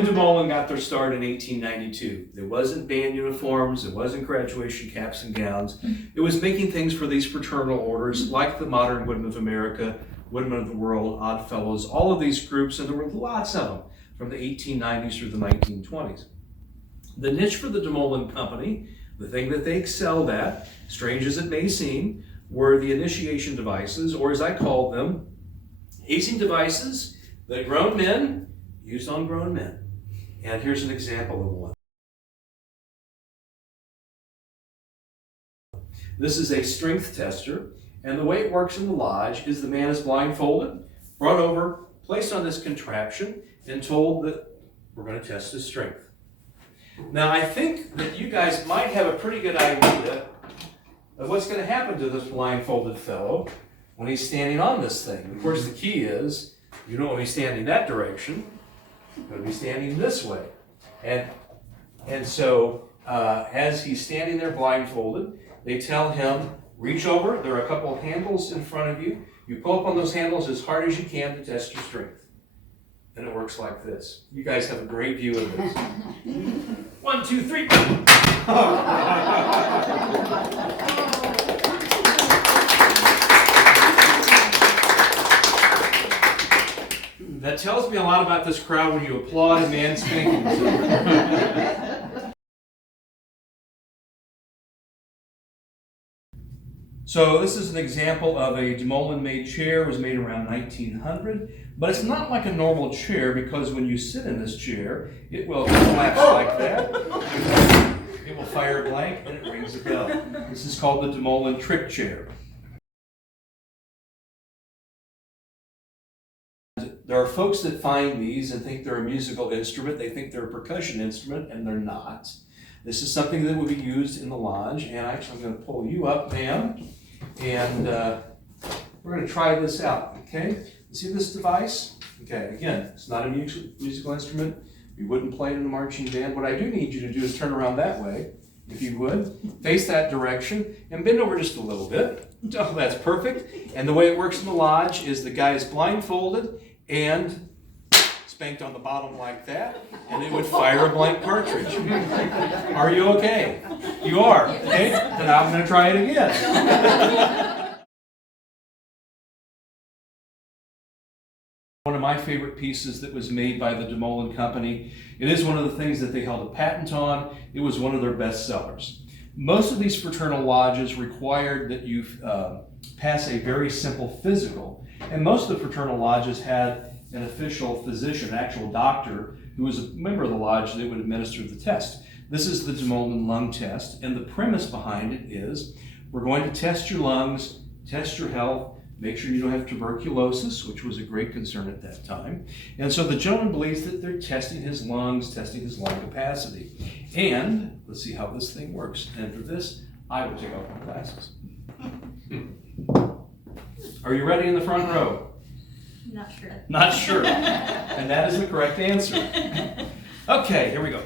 when DeMoulin got their start in 1892. There wasn't band uniforms, there wasn't graduation caps and gowns. It was making things for these fraternal orders like the Modern Woodmen of America, Woodmen of the World, Odd Fellows, all of these groups, and there were lots of them from the 1890s through the 1920s. The niche for the DeMoulin Company, the thing that they excelled at, strange as it may seem, were the initiation devices, or as I called them, hazing devices that grown men used on grown men. And here's an example of one. This is a strength tester, and the way it works in the lodge is the man is blindfolded, brought over, placed on this contraption, and told that we're going to test his strength. Now, I think that you guys might have a pretty good idea of what's going to happen to this blindfolded fellow when he's standing on this thing. Of course, the key is, you don't want to be standing that direction. You're going to be standing this way. And so, as he's standing there blindfolded, they tell him, reach over. There are a couple of handles in front of you. You pull up on those handles as hard as you can to test your strength. And it works like this. You guys have a great view of this. 1, 2, 3. That tells me a lot about this crowd when you applaud a man spanking himself. So this is an example of a DeMoulin made chair. It was made around 1900, but it's not like a normal chair because when you sit in this chair, it will collapse like that. It will fire a blank and it rings a bell. This is called the DeMoulin trick chair. There are folks that find these and think they're a musical instrument. They think they're a percussion instrument, and they're not. This is something that would be used in the lodge, and actually I'm going to pull you up, ma'am, and we're going to try this out, okay? See this device? Okay, again, it's not a musical instrument. You wouldn't play it in a marching band. What I do need you to do is turn around that way, if you would. Face that direction, and bend over just a little bit. Oh, that's perfect. And the way it works in the lodge is the guy is blindfolded and spanked on the bottom like that, and it would fire a blank cartridge. Are you okay? You are, okay? Then I'm going to try it again. One of my favorite pieces that was made by the DeMoulin Company. It is one of the things that they held a patent on. It was one of their best sellers. Most of these fraternal lodges required that you pass a very simple physical, and most of the fraternal lodges had an official physician, an actual doctor, who was a member of the lodge that would administer the test. This is the DeMoulin lung test, and the premise behind it is we're going to test your lungs, test your health, make sure you don't have tuberculosis, which was a great concern at that time. And so the gentleman believes that they're testing his lungs, testing his lung capacity. And let's see how this thing works. And for this, I will take off my glasses. Are you ready in the front row? Not sure. Not sure. And that is the correct answer. Okay, here we go.